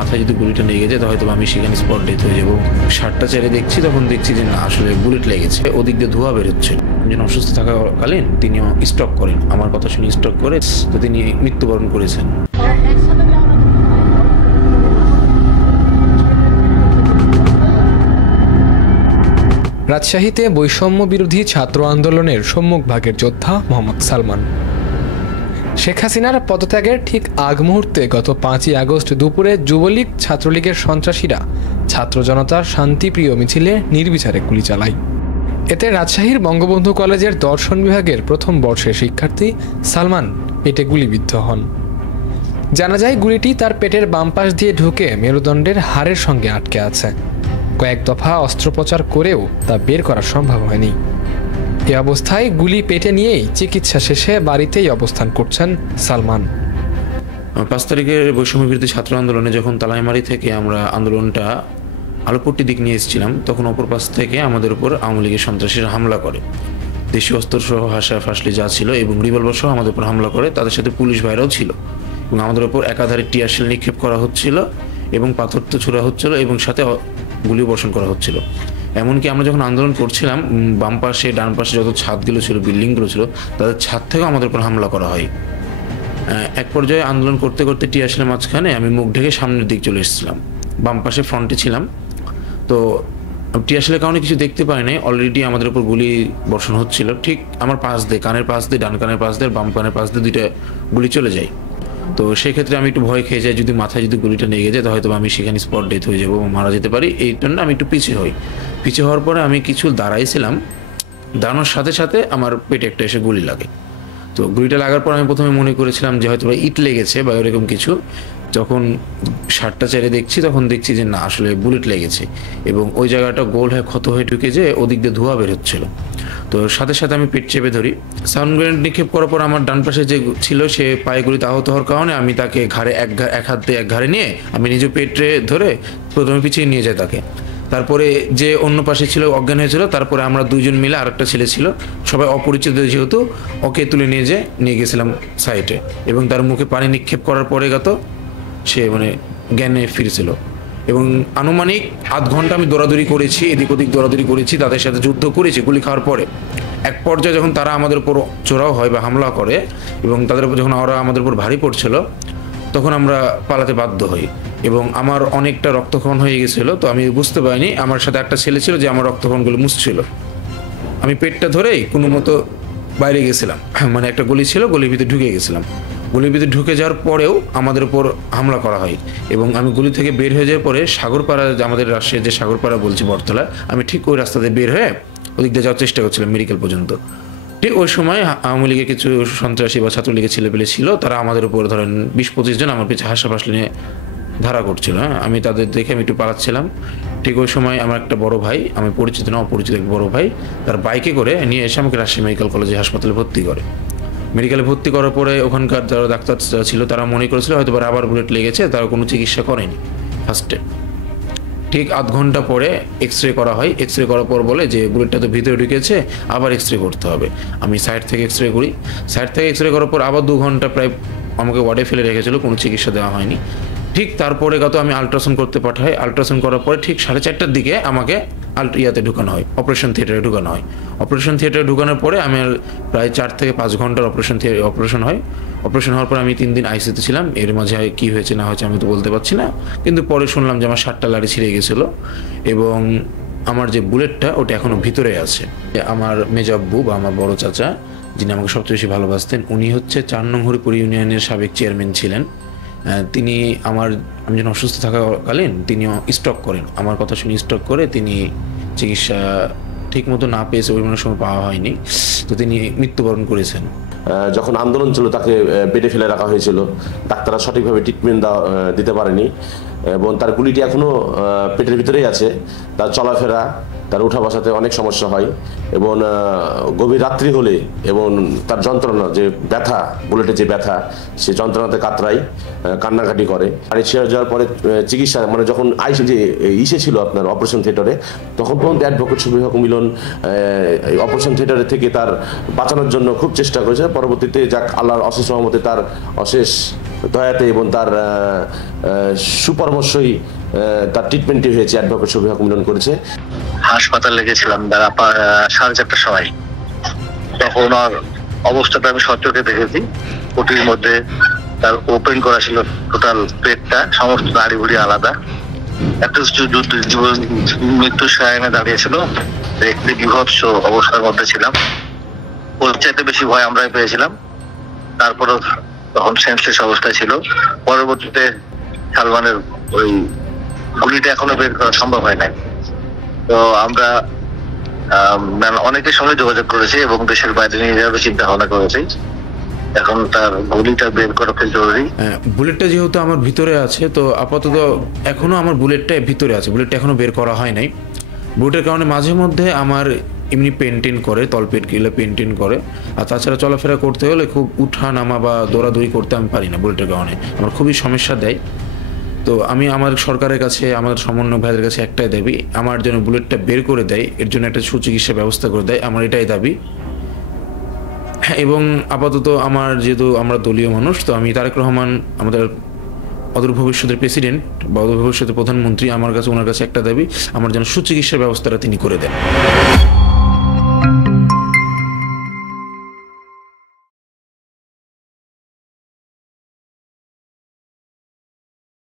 মাথায় যদি গুলিটা লেগে যায় হয়তো আমি সেখানে স্পট ডেথ হয়ে যাবো। শার্টটা চেড়ে দেখছি, তখন দেখছি যে না, আসলে বুলেট লেগেছে। ওদিক দিয়ে ধোঁয়া বেরোচ্ছিল। যেন অসুস্থ থাকাকালীন তিনি স্ট্রোক করেন। আমার কথা শুনে স্ট্রোক করে তো তিনি মৃত্যুবরণ করেছেন। রাজশাহীতে বৈষম্য বিরোধী ছাত্র আন্দোলনের সম্মুখভাগের যোদ্ধা মোহাম্মদ সালমান। শেখ হাসিনার পদত্যাগের ঠিক আগ মুহূর্তে গত 5ই আগস্ট দুপুরে যুবলীগ ছাত্রলীগের সন্ত্রাসীরা ছাত্র জনতার শান্তিপ্রিয় মিছিলে নির্বিচারে গুলি চালায়। এতে রাজশাহীর বঙ্গবন্ধু কলেজের দর্শন বিভাগের প্রথম বর্ষের শিক্ষার্থী সালমান পেটে গুলিবিদ্ধ হন। জানা যায় গুলিটি তার পেটের বাম পাশ দিয়ে ঢুকে মেরুদণ্ডের হাড়ের সঙ্গে আটকে আছে। কয়েক দফা অস্ত্রোপচার করেও তা বের করা সম্ভব হয়নি। এ অবস্থায় গুলি পেটে নিয়েই চিকিৎসা শেষে বাড়িতেই অবস্থান করছেন সালমান। 5 তারিখের বৈষম্য বিরোধী ছাত্র আন্দোলনে যখন তালাইমারি থেকে আমরা আন্দোলনটা আলোপট্টি দিক নিয়ে এসেছিলাম, তখন অপর পাশ থেকে আমাদের উপর আওয়ামী লীগের সন্ত্রাসীরা হামলা করে। দেশীয় অস্ত্রসহ হাসা ফাসলি যা ছিল এবং রিভলভার সহ আমাদের উপর হামলা করে। তাদের সাথে পুলিশ ভাইরাও ছিল এবং আমাদের উপর একাধারে টিয়ার শেল নিক্ষেপ করা হচ্ছিল এবং পাথর তো ছোড়া হচ্ছিল এবং সাথে গুলি বর্ষণ করা হচ্ছিল। এমনকি আমরা যখন আন্দোলন করছিলাম, বাম পাশে ডান পাশে যত ছাদগুলো ছিল, বিল্ডিংগুলো ছিল, তাদের ছাদ থেকেও আমাদের উপর হামলা করা হয়। এক পর্যায়ে আন্দোলন করতে করতে টিয়ার শেলের মাঝখানে আমি মুখ ঢেকে সামনের দিক চলে এসেছিলাম। বাম পাশে ফ্রন্টে ছিলাম, তো টিয়ার শেলের কারণে কিছু দেখতে পাই নাই। অলরেডি আমাদের উপর গুলি বর্ষণ হচ্ছিল। ঠিক আমার পাশ দিয়ে, কানের পাশ দিয়ে, ডান কানের পাশ দিয়ে, বাম কানের পাশ দিয়ে 2টা গুলি চলে যায়। তো সেক্ষেত্রে আমি একটু ভয় খেয়ে যাই, যদি মাথায় যদি গুলিটা লেগে যায় হয়তো আমি সেখানে স্পট ডেথ হয়ে যাবো, মারা যেতে পারি। এই জন্য আমি একটু পিছিয়ে হই। পিছিয়ে হওয়ার পরে আমি কিছু দাঁড়াইছিলাম, দাঁড়ানোর সাথে সাথে আমার পেটে একটা এসে গুলি লাগে। তো গুলিটা লাগার পর আমি প্রথমে মনে করেছিলাম যে হয়তো ইট লেগেছে বা এরকম কিছু। যখন শার্টটা চেড়ে দেখছি তখন দেখছি যে না, আসলে বুলেট লেগেছে এবং ওই জায়গাটা গোল হয়ে ক্ষত হয়ে ঢুকে যে ওদিক দিয়ে ধোঁয়া বেরোচ্ছিল। তো সাথে সাথে আমি পেট চেপে ধরি। সাউন্ড গ্রেনেড নিক্ষেপ করার পর আমার ডান পাশে যে ছিল সে পায়ে গুলিতে আহত হওয়ার কারণে আমি তাকে ঘাড়ে এক হাত দিয়ে এক ঘাড়ে নিয়ে আমি নিজে পেটে ধরে প্রথমে পিছিয়ে নিয়ে যাই তাকে। তারপরে যে অন্য পাশে ছিল অজ্ঞান হয়েছিল, তারপরে আমরা 2জন মিলে, আরেকটা ছেলে ছিল, সবাই অপরিচিত যেহেতু, ওকে তুলে নিয়ে গেছিলাম সাইডে এবং তার মুখে পানি নিক্ষেপ করার পরে সে জ্ঞানে ফিরেছিল। এবং আনুমানিক আধ ঘন্টা আমি দৌড়াদৌড়ি করেছি, এদিক ওদিক দৌড়াদৌড়ি করেছি, তাদের সাথে যুদ্ধ করেছি গুলি খাওয়ার পরে। এক পর্যায়ে যখন তারা আমাদের উপর চোরাও হয় বা হামলা করে এবং তাদের উপর যখন ওরা আমাদের উপর ভারী পড়ছিল, তখন আমরা পালাতে বাধ্য হই এবং আমার অনেকটা রক্তক্ষরণ হয়ে গেছিলো। তো আমি বুঝতে পারিনি, আমার সাথে একটা ছেলে ছিল যে আমার রক্তক্ষরণগুলো মুছছিল। আমি পেটটা ধরেই কোনো মতো বাইরে গেছিলাম, একটা গলি ছিল, গলির ভিতরে ঢুকে গেছিলাম। গলির ভিতরে ঢুকে যাওয়ার পরেও আমাদের উপর হামলা করা হয় এবং আমি গলি থেকে বের হয়ে যাওয়ার পরে সাগরপাড়া, আমাদের রাজশাহীর যে সাগরপাড়া বলছি বটতলা, আমি ঠিক ওই রাস্তাতে বের হয়ে ওদিক দিয়ে যাওয়ার চেষ্টা করছিলাম মেডিকেল পর্যন্ত। ঠিক ওই সময় আওয়ামী লীগের কিছু সন্ত্রাসী বা ছাত্রলীগের ছেলেপেলে ছিল, তারা আমাদের উপর ধরেন 20-25 জন আমার পিছিয়ে হাসাপাসলি নিয়ে ধারা করছিল। আমি তাদের দেখে আমি একটু পালাচ্ছিলাম। ঠিক ওই সময় আমার একটা বড় ভাই, আমি পরিচিত না অপরিচিত এক বড় ভাই, তার বাইকে করে নিয়ে এসে আমাকে রাজশাহী মেডিকেল কলেজে হাসপাতালে ভর্তি করে। মেডিকেলে ভর্তি করার পরে ওখানকার যারা ডাক্তার ছিল তারা মনে করেছিল হয়তো আবার বুলেট লেগেছে, তারা কোনো চিকিৎসা করেনি ফার্স্টে। ঠিক আধ ঘন্টা পরে এক্সরে করা হয়। এক্সরে করার পর বলে যে বুলেটটা তো ভিতরে ঢুকেছে, আবার এক্সরে করতে হবে। আমি সাইড থেকে এক্সরে করি। সাইড থেকে এক্সরে করার পর আবার 2 ঘন্টা প্রায় আমাকে ওয়ার্ডে ফেলে রেখেছিল, কোনো চিকিৎসা দেওয়া হয়নি। ঠিক তারপরে আমি আল্ট্রাসাউন্ড করতে পাঠাই। আল্ট্রাসাউন্ড করার পরে ঠিক 4:30টার দিকে আমাকে ঢুকানো হয়, অপারেশন থিয়েটারে ঢুকানো হয়। অপারেশন থিয়েটারে ঢুকানোর পরে আমার প্রায় 4 থেকে 5 ঘন্টার অপারেশন হয়। অপারেশন হওয়ার পর আমি 3 দিন আইসিইউতে ছিলাম। এর মাঝে কি হয়েছে না হয়েছে আমি তো বলতে পারছি না, কিন্তু পরে শুনলাম যে আমার 7টা লাড়ি ছিঁড়ে গেছিলো এবং আমার যে বুলেটটা ওটা এখনও ভিতরে আছে। আমার মেজাব্বু বা আমার বড় চাচা, যিনি আমাকে সবচেয়ে বেশি ভালোবাসতেন, উনি হচ্ছে 4 নং হরিপুর ইউনিয়নের সাবেক চেয়ারম্যান ছিলেন। তিনি আমি যখন অসুস্থ থাকাকালীন তিনিও স্ট্রোক করেন। আমার কথা শুনে স্ট্রোক করে তিনি চিকিৎসা ঠিক মতো না পেয়েছে, ওই সময় পাওয়া হয়নি, তো তিনি মৃত্যুবরণ করেছেন। যখন আন্দোলন ছিল তাকে বেডে ফেলে রাখা হয়েছিল, ডাক্তাররা সঠিকভাবে ট্রিটমেন্ট দিতে পারেনি এবং তার গুলিটি এখনও পেটের ভিতরেই আছে। তার চলাফেরা তার উঠা বসাতে অনেক সমস্যা হয় এবং গভীর রাত্রি হলে এবং তার যন্ত্রণা যে ব্যথা, বুলেটের যে ব্যথা, সে যন্ত্রণাতে কাতরায়, কান্নাকাটি করে। বাড়ি ছেড়ে যাওয়ার পরে চিকিৎসা মানে যখন ইসে ছিল আপনার অপারেশন থিয়েটারে, তখন পর্যন্ত অ্যাডভোকেট শফিউল হক মিলন অপারেশন থিয়েটারে থেকে তার বাঁচানোর জন্য খুব চেষ্টা করেছে। পরবর্তীতে যাক আল্লাহর অশেষ রহমতে তার অশেষ দয়াতে এবং তার সুপরামর্শই তার ট্রিটমেন্টটি হয়েছে, অ্যাডভোকেট শফিউল হক মিলন করেছে। হাসপাতালে গেছিলাম 4:30টার সময়। তখন ওর অবস্থাটা আমি সচক্ষে দেখেছি। ওটির মধ্যে তার ওপেন করা ছিল টোটাল পেটটা, সমস্ত নাড়ি ভুড়ি আলাদা। একটা জীবন মৃত্যু সায়নে দাঁড়িয়েছিল, দেখতে বিভৎস অবস্থার মধ্যে ছিলাম। ওর চাইতে বেশি ভয় আমরাই পেয়েছিলাম। তারপরও তখন সেন্সলেস অবস্থায় ছিল। পরবর্তীতে সালমানের ওই গুলিটা এখনো বের করা সম্ভব হয় নাই। তো আমরা অনেকের সঙ্গে যোগাযোগ করেছি এবং দেশের বাইরে নিয়ে যাওয়ার চিন্তা ভাবনা করেছি। এখন তার গুলিটা বের করা খুব জরুরি। বুলেটটা যেহেতু আমার ভিতরে আছে, তো আপাতত এখনো আমার বুলেটটা ভিতরে আছে, বুলেটটা এখনো বের করা হয় নাই। বুলেটের কারণে মাঝে মধ্যে আমার এমনি পেন করে, তলপেট গেলে পেন করে। আর তাছাড়া চলাফেরা করতে হলে খুব উঠা নামা বা দৌড়াদৌড়ি করতে আমি পারি না, বুলেটের কারণে আমার খুবই সমস্যা দেয়। তো আমি আমার সরকারের কাছে, আমার সমন্বয় ভাইদের কাছে একটাই দাবি, আমার জন্য বুলেটটা বের করে দেয়, এর জন্য একটা সুচিকিৎসা ব্যবস্থা করে দেয়, আমার এটাই দাবি। এবং আপাতত আমার যেহেতু আমরা দলীয় মানুষ, তো আমি তারেক রহমান আমাদের অদূর ভবিষ্যতের প্রেসিডেন্ট বা অদূর ভবিষ্যতের প্রধানমন্ত্রী, আমার কাছে ওনার কাছে একটা দাবি, আমার যেন সুচিকিৎসার ব্যবস্থাটা তিনি করে দেন।